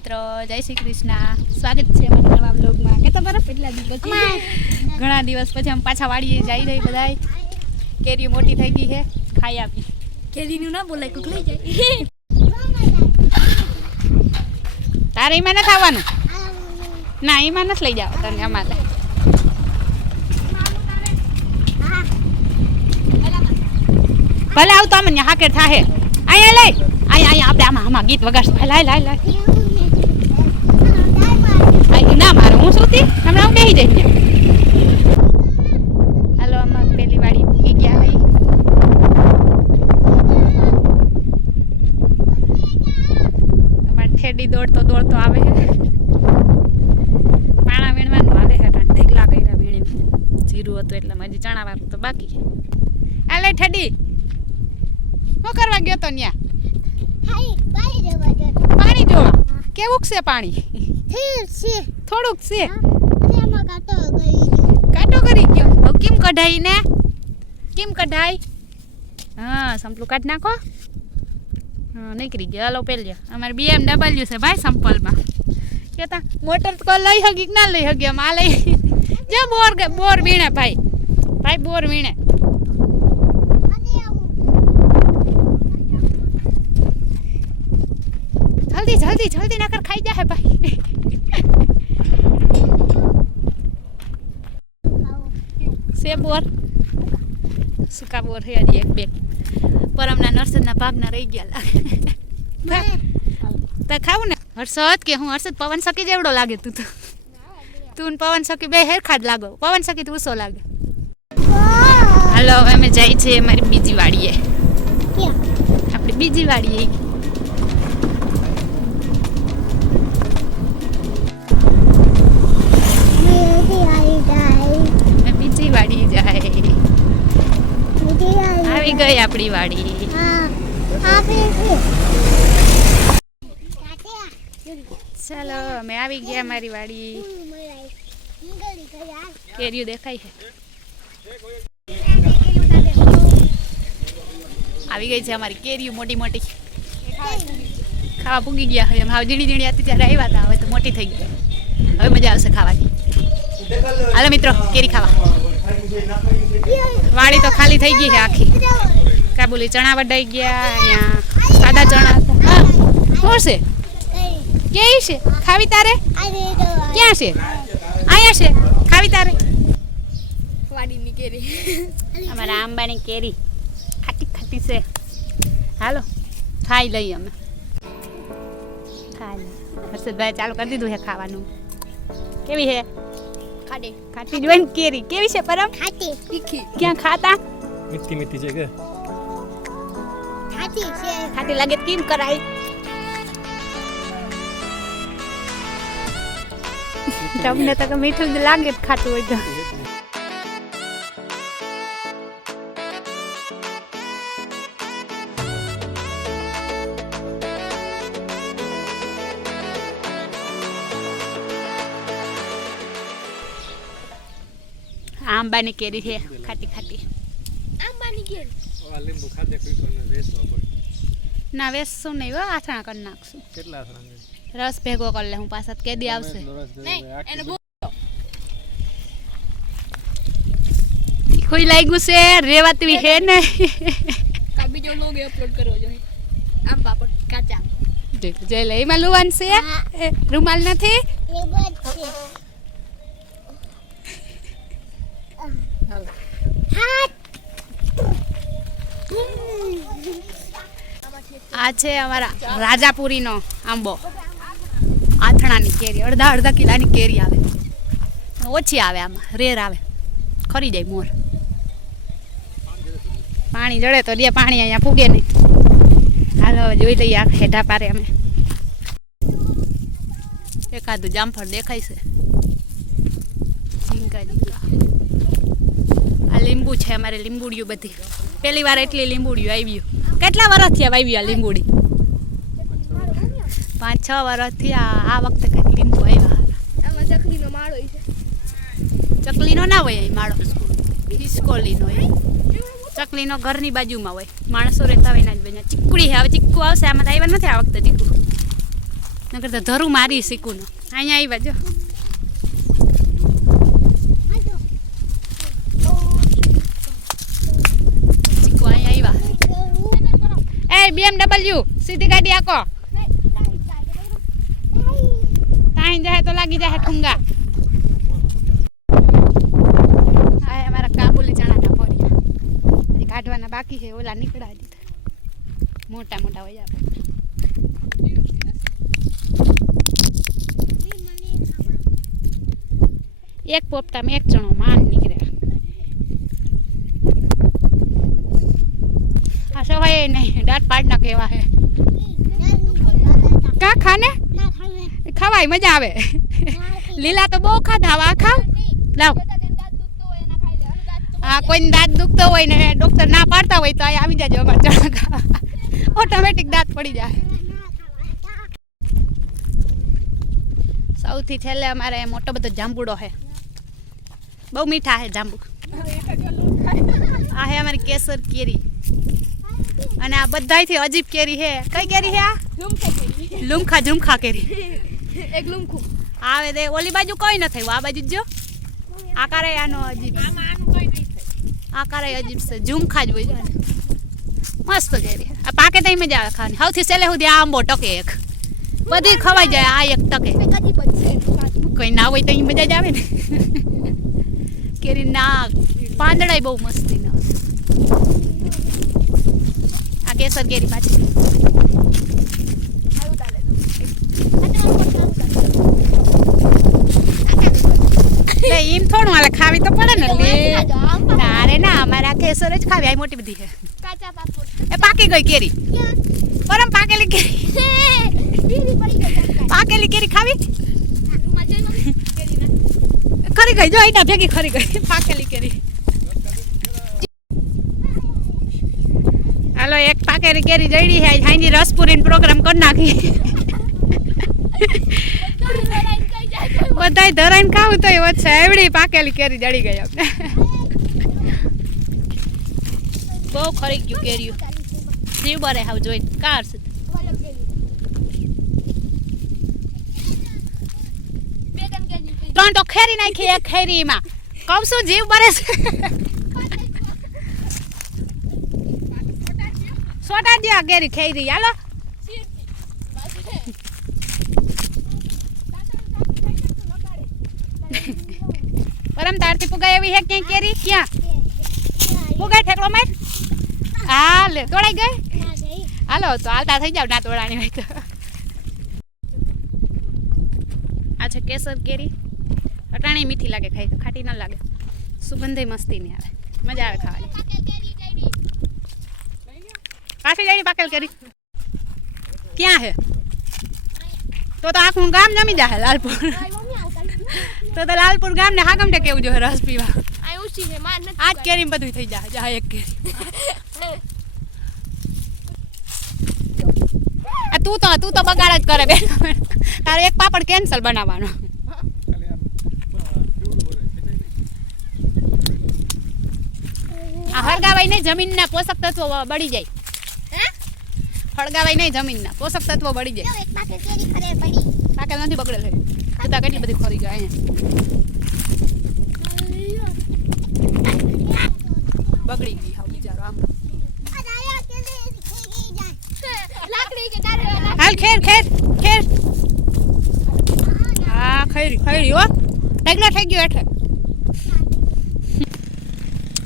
મિત્રો જય શ્રી કૃષ્ણ. સ્વાગત છે અમારા નવા બ્લોગમાં કે તમારા બરફ દિવસ? ઘણા દિવસ પછી અમે પાછા વાડીએ જઈ રહી બધાય. કેરી મોટી થઈ ગઈ છે ખાઈ આપી કેરીનું ના બોલાય કુક લઈ જાય. તારે એમાં નથી આવવાનું? ના એમાં નથી લઈ જાવ તને અમારે. ભલે આવતો અમને હાકેર થાહે. અહીંયા લઈ અહીંયા અહીંયા આપણે આમાં આમાં ગીત વગાડશું. લાય લાય લાય ના મારો હું સુતી હમણાં હું બેસી જઈશ હાલો આમાં પેલી વાડી પૂગી ગયા હોય અમારે ઠેડી દોડતો દોડતો આવે પાણા વીણવાનું હાલે હેઠળ ઢેગલા કર્યા વીણીને. જીરું હતું એટલે હજી ચણા વાળું તો બાકી છે. હાલે ઠેડી. શું કરવા ગયો તો ન્યા? પાણી જોવા કેવું છે પાણી? થોડુંક છે. કાટો કરી ગયો. કેમ કઢાઈ ને? કેમ કઢાઈ હા સંપલું કાઢ નાખો. હા નીકળી ગયો. હાલો પેલ્યો. અમારે બીએમડબલ્યુ છે ભાઈ સંપલમાં. કેતા મોટર તો લઈ હગી કે ના લઈ હગી? આ લઈ જો બોર બોર વીણે ભાઈ. ભાઈ બોર વીણે. જલ્દી જલ્દી જલ્દી નકર ખાઈ જાય ભાઈ. છે બોર સુકા બોર છે હજી એક બે પરમના નરસદના ભાગના રહી ગયા લાગે તો ખાવું ને હર્ષદ કે હું હર્ષદ પવન સખી જેવડો લાગે તું તો તું પવન સખી બે હેરખા જ લાગો પવન સખી તું ઓછો લાગે હાલો હવે અમે જાય છે અમારી બીજી વાડીએ આપણી બીજી વાડીએ ગઈ આપણી વાડી. ચાલો અમે આવી ગયા મારી વાડી. કેરીઓ દેખાય છે. આવી ગઈ છે અમારી કેરીઓ મોટી મોટી. ખાવા પૂગી ગયા હવે હાવ ઝીણી ઝીણી હતી ત્યારે આવ્યા હતા હવે તો મોટી થઈ ગઈ. હવે મજા આવશે ખાવાની. હાલો મિત્રો કેરી ખાવા. વાડી તો ખાલી થઈ ગઈ છે આખી. કાબુલી ચણા વડાઈ ગયા અહીંયા સાદા ચણા હતા. હા છે? કેવી છે? ખાવી તારે? ક્યાં છે? અહીંયા છે. ખાવી તારે? વાડીની કેરી. અમારા આંબાની કેરી. ખાટી ખાટી છે. હાલો ખાઈ લઈએ અમે. ખાઈ હર્ષદભાઈ ચાલુ કરી દીધું છે ખાવાનું. કેવી છે? ખાડી ખાટી જોઈને કેરી. કેવી છે પરમ? ખાટી. તીખી. ક્યાં ખાતા? મીઠી મીઠી છે કે? ખાટી છે. ખાટી લાગે તો કેમ કરાય? તમને તો મીઠું જ લાગે જ ખાતું હોય તો. આંબાની કેરી છે ખાટી ખાટી. આંબાની કેરી. લીંબુ ખાતે કોઈ કોને વેચવા પડે. ના વેસશું નહીં હો આથણા કરી નાખશું. કેટલા આથણા રસ ભેગો કરી લે હું પાછા કેદી આવશે. નહીં એને કોઈ લાગ્યું છે રેવાતી હે ને. કા બીજો લોગ અપલોડ કરવો જોઈએ. આમ પાપડ કાચા. જઈ લે એમાં લુવાન છે. રૂમાલ નથી? આ છે અમારા રાજાપુરીનો આંબો. આથણાની કેરી, અડધા અડધા કિલાની કેરી આવે. ઓછી આવે આમાં, રેર આવે. ખરી જાય મોર. પાણી જડે તો લે પાણી અહીંયા ફૂગે નહીં. હાલો જોઈ લઈએ આ હેઠા પારે અમે. એકાદું જામફળ દેખાય છે. છે અમારે લીંબુડિયું બધી. પહેલી વાર એટલી લીંબુડિયું આવ્યું કેટલા વર્ષ થયા વાવી આ લીંબુડી? પાંચ છ વર્ષથી આ આ વખતે કંઈક લીંબુ આવ્યા આમાં ચકલીનો માળો છે. ચકલીનો ના હોય અહીં માળો. ખિસકોલીનો હોય ચકલીનો ઘરની બાજુમાં હોય. માણસો રહેતા હોય ના જ બન્યા. ચીકુડી છે. હવે ચીકુ આવશે. આમાં તો આવ્યા નથી આ વખતે ચીકુ. નકર તો ધરું મારી શીખું. અહીંયા આવ્યા જો શીખું અહીંયા આવ્યા એ બીએમડબલ્યુ સીધી ગાડી આકો તાઈ જાય તો લાગી જાય ઠુંગા. આ અમારા કાબુલી ચણાના ફોરિયા હજી કાઢવાના બાકી છે, ઓલા નીકળા દીધા. મોટા મોટા હોય આપણે એક પોપટામાં એક ચણો માન નીકળ્યા આ સવાય નહીં. દાંત પાડના કેવા હે. કા ખાને? ખવાય, મજા આવે. લીલા તો બહુ ખાધા વા ખાવ. લાવ. હા કોઈને દાંત દુખતો હોય ને ડોક્ટર ના પાડતા હોય તો અહીં આવી જાજો અમારે ચણા ઓટોમેટિક દાંત પડી જાય. સૌથી છેલ્લે અમારે મોટો બધો જાંબુડો છે બહુ મીઠા છે જાંબુ. આ હે અમારી કેસર કેરી. અને આ બધાયથી અજીબ કેરી છે. કઈ કેરી છે આ? લુમખા ઝુમખા કેરી. એક લુમખું. આવે તે ઓલી બાજુ કોઈ ન થયું આ બાજુ જ આકારે આનો અજીબ આકારે અજીબ છે. ઝુમખા જ હોય મસ્ત કેરી. આ પાકે તઈ મજા આવે ખાવાની. સૌથી છેલ્લે સુધી આ આંબો ટકે એક. બધી ખવાઈ જાય આ એક ટકે. કઈ ના હોય તો અહીં મજા જ આવે ને. કેરી ના પાંદડાય બહુ મસ્તી ના. કેસર કેરી પાછી. એમ થોડું હાલે ખાવી તો પડે ને લે ના અમારા ના અમારે કેસર જ ખાવી આ મોટી બધી છે. એ પાકી ગઈ કેરી. પરમ પાકેલી કેરી. પાકેલી કેરી ખાવી? ખરી ગઈ જો અહીંના ભેગી ખરી ગઈ પાકેલી કેરી. હાલો એક પાકેલી કેરી જડી છે. હાઈની રસ પૂરીનો પ્રોગ્રામ કરી નાખી. બધાય ધરાઈને ખાવું તો વચ્ચે એવડી પાકેલી કેરી જડી ગઈ આપણે બહુ ખરી ગયું કેરીયું જીવ બરે હાવ જોઈ કાર છે. ત્રણ તો ખેરી નાખી એક ખેરીમાં. કઉ શું જીવ બરે છે. સોટા દે આ કેરી ખેરી, હાલો. પરમ તારથી પુગાય એવી હે ક્યાંય કેરી? ક્યાં? પુગાય ઠેકલો માર. હા લે, તોડાઈ ગઈ? હાલો, તો હાલતા થઈ જાવ, ના તોડાણી હોય તો. આ છે કેસર કેરી. અટાણી મીઠી લાગે, ખાઈ તો ખાટી ન લાગે. સુગંધે મસ્તી નહીં આવે. મજા આવે ખાવાની. કાફી જાય પાકેલ કરી. ક્યાં હે? તો તો આખું ગામ જમી જાય લાલપુર. તો તો લાલપુર ગામ ને હાગમ કેવું જોઈએ રસ પીવા? આજ કેરી બધું થઈ જાય જા એક કેરી. તું તો તું તો બગાડ જ કરે બે તારે એક પાપડ કેન્સલ બનાવવાનો. આ હરગાવાઈ નહીં, જમીનના પોષક તત્વો બળી જાય. હળગાવાઈ નહીં જમીનના. પોષક તત્વો બળી જાય. પાકેલ નથી બગડે છે બધા કેટલી બધી ખોરી જાય બગડી ગઈ હા બિચારો આમ. હાલ ખેર ખેર ખેર. હા ખૈરી ખૈરી હો. ઢગલો થઈ ગયો એટલે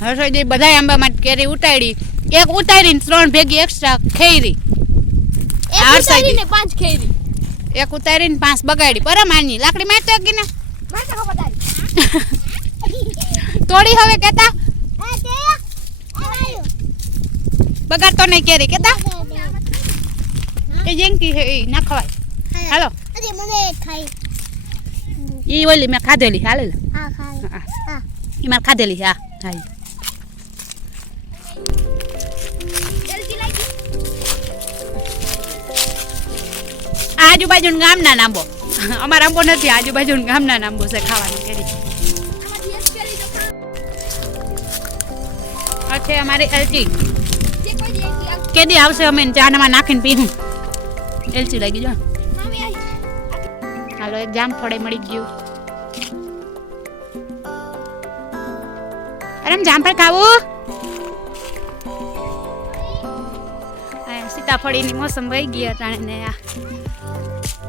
હર્ષોજી બધા આંબામાં કેરી ઉતારી. એક ઉતારીને ત્રણ ભેગી એક્સ્ટ્રા ખૈરી. આર ઉતારીને પાંચ ખેરી. એક ઉતારીને પાંચ બગાડી. પર આની લાકડી મારતો એક ને તોડી હવે કેતા? બગાડતો નહીં કેરી કેતા? એ જેંકી છે એ ના ખવાય હાલો. ઈ ઓલી મેં ખાધેલી હાલે. લે. હા. ઈ મારે ખાધેલી છે હા હા આજુબાજુના ગામના નાંબો અમારા આંબો નથી આજુબાજુના ગામના નાંબો છે ખાવાની કેરી. આમાંથી એક કેરી તો ખા આ છે અમારી એલચી. કેદી આવશે અમે ચાનામાં નાખીને પીવું એલચી લાગી જો. હાલો એક જામ ફળે મળી ગયું. અરે જામ જામફળ ખાવું? સીતાફળીની મોસમ વહી ગઈ અટાણે ને આ.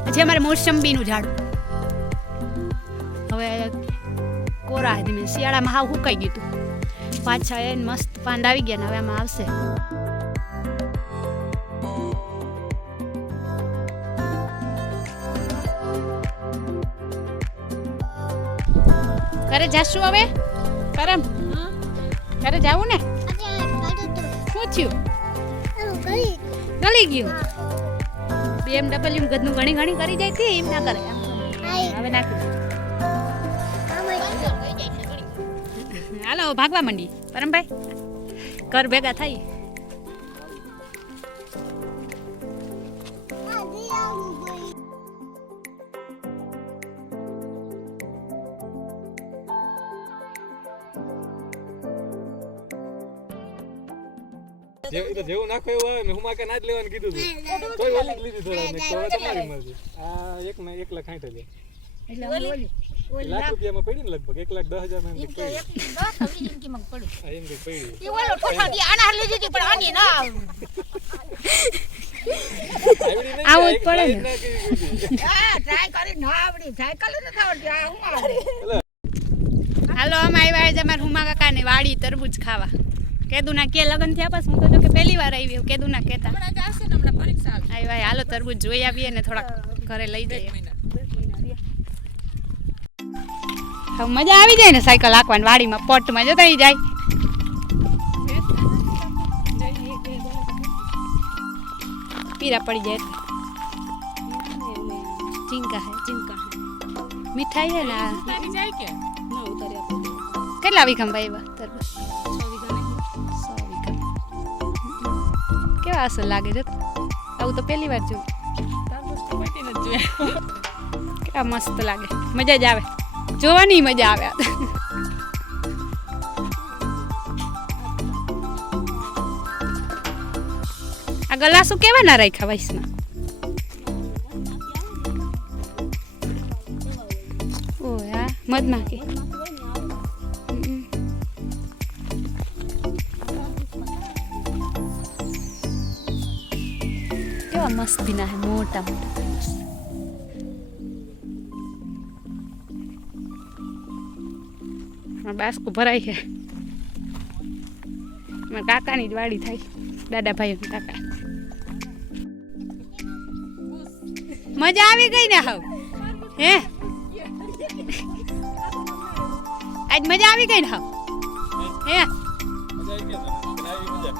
પછી અમારે મોસંબીનું ઝાડ. હવે કોરા ધીમે શિયાળામાં હાવ હુકાઈ ગયું હતું. પાછા એને મસ્ત પાંદ આવી ગયા ને હવે આમાં આવશે. ઘરે જાશું હવે? કરમ. ઘરે જાવું ને? શું થયું? ગળી ગયું. બીએમડબલ્યુ ગદનું ઘણી ઘણી કરી જાય તી એમ ના કરે. હવે નાખી હાલો ભાગવા માંડી. પરમભાઈ ઘર ભેગા થઈ. જે- એ તો જેવું નાખો એવું આવે મેં હું માકે ના જ લેવાનું કીધું હતું તોય ઓલી લીધી થોડા તો તમારી મરજી આ એક ને એક લાખ સાઠ હજાર. લાખ રૂપિયામાં પડી ને લગભગ એક લાખ દસ હજારમાં એમ કઈ પડી. એમ કંઈક પડી? આવડી નહીં આવું જ એક પડે લાઈન ને. નાખી દીધી. હાલો અમે આવ્યા આજે અમારા હુમા કાકાની વાડી તરબૂચ ખાવા. કેદુના કે લગન થયા પછી. હું તો જો કે પહેલી વાર આવી કેદુના કેતા આવ્યા હાલો તરબૂજ જોઈ આવીએ ને થોડાક ઘરે લઈ જઈએ. મજા આવી જાય ને સાયકલ હાંકવાની વાડીમાં પોટમાં જતા જાય. પીરા પડી જાય ચિંકા હે ચિંકા હે. મીઠાઈ હે ને કેટલા વીઘામાં ભાઈ તરબૂચ? કેવા અસર લાગે છે? આવું તો પહેલી વાર જોયું કેવા મસ્ત લાગે. મજા જ આવે. જોવાની મજા આવે આ ગલાસો કેવા ના રાખ્યા વૈષ્ણવ ઓ યા કેવા મસ્તીના હે મોટા મોટા બાસ્કો ભરાય છે મારા કાકાની જ વાડી થાય દાદા ભાઈ કાકા મજા આવી ગઈ ને હાવ હે આજ મજા આવી ગઈ ને હવે હે મજા આવી ગઈ તને? તને આવી મજા?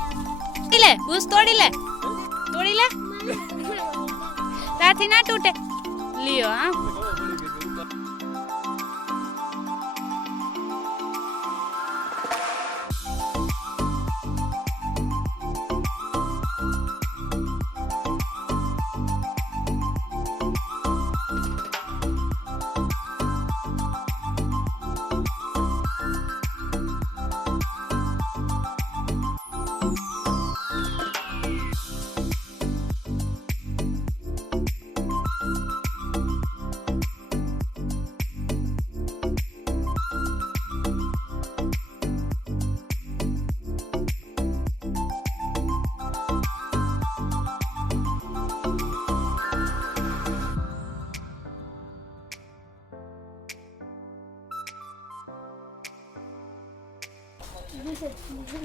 તોડી લે ભૂસ તોડી લે તોડી લે તારથી ના તૂટે. લ્યો હા.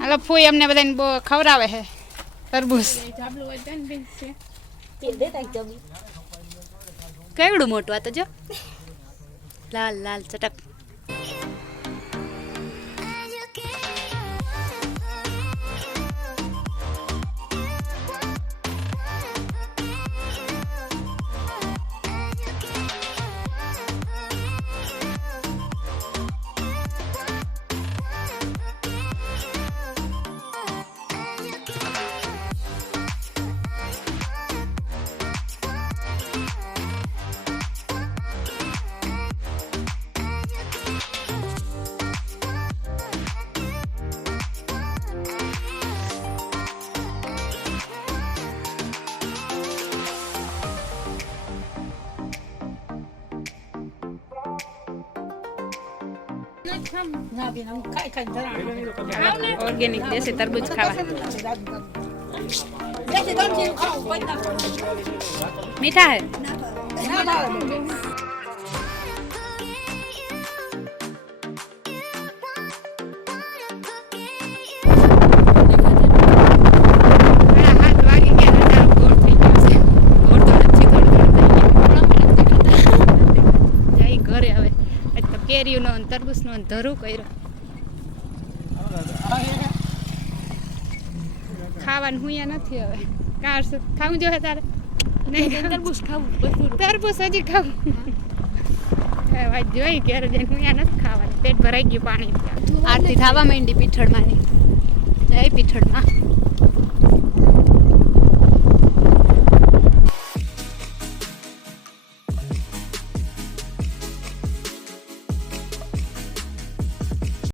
હાલો ફૂઈ અમને બધાને બહુ ખવડાવે છે, તરબૂચ. કેવડું મોટું આ તો જો. લાલ લાલ, ચટક. ઓર્ગેનિક દેશી તરબૂચ ખાવા. મીઠા હે? તરબૂચનો ધરું કર્યો. ખાવાનું હુંયા નથી હવે. કાર ખાવું જોઈએ તારે? નહીં તરબૂચ ખાવું? તરબૂચ હજી ખાવું. વાત જોઈ ઘરે જઈને હુંયા નથી ખાવાનું. પેટ ભરાઈ ગયું પાણી. આરતી થવા માંડી પીઠળમાંની. જય પીઠળમાં.